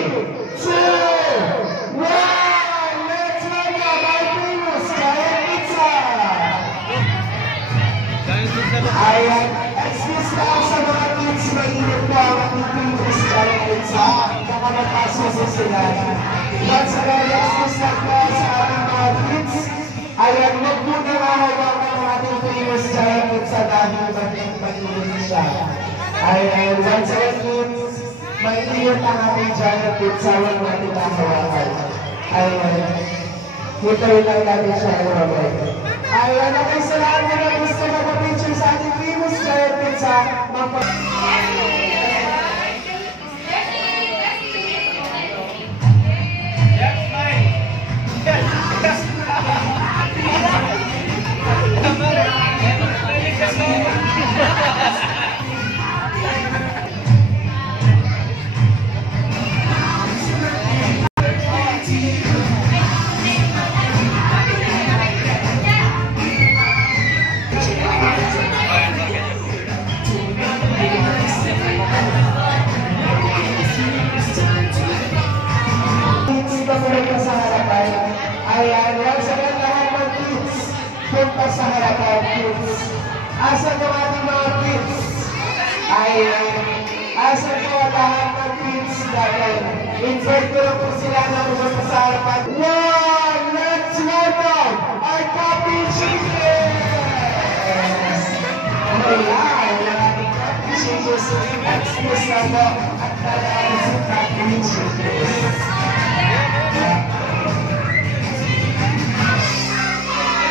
2, 1. Let's welcome our famous Giant Pizza! Ayan, excuse na sa mga kids, mainit po ang ating famous Giant Pizza. Baka magpasuso sila. But sa very excuse na po sa ating mga kids, ayan, huwag po na mahawakan ang ating famous Giant Pizza dahil mainit siya. Ayan, once again kids, mainit ang ating Giant Pizza, huwag natin mahawakan. Ayan, hitayin lang natin siya i-robot. Ayan, okay, sa lahat mo na gusto mag-picture sa ating famous Giant Pizza, ayan, yan sa lahat ng kids, punta sa harapan kids. Asa ko ating mga kids? Ayan, asa ko lahat ng kids natin. Invite ko lang po sila na pumunta sa harapan. One, let's welcome our Kapi Chickens! Ayan, yung ating Kapi Chickens, excuse na po at talaan si Kapi Chickens.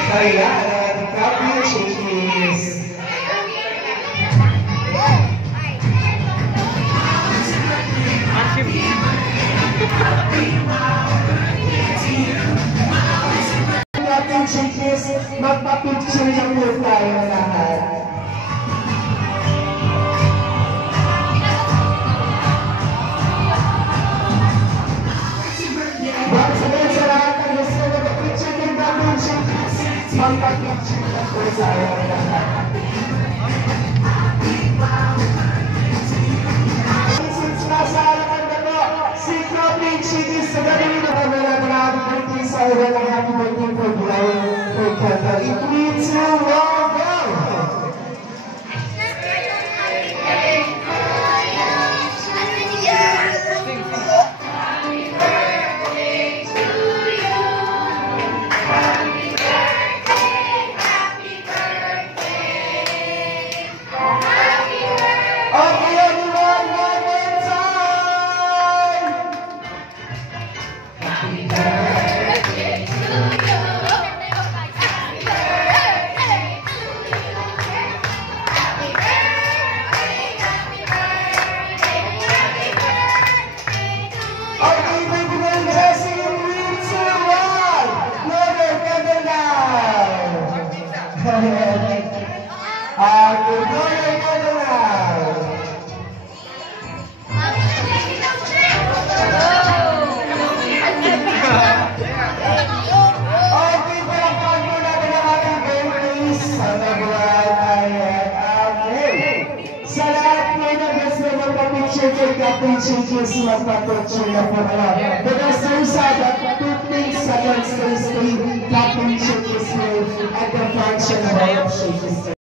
Ayan, Kapi Chickens. Kapi Chickens, magpapicture lang po tayo na lahat. Once again sa lahat ang gusto na magpapicture ng Kapi Chickens, magpapicture lang po tayo na lahat. Since nasa halaman na po, si Kapi Chickens sa gano'n na kami na happy birthday sa ulan ng happy birthday for Brian Kanta. In 3, 2, 1, go! Kapi Chickens, magpapicture na po kayo. Because there's two things against this Kapi Chickens at the function of our Chickens.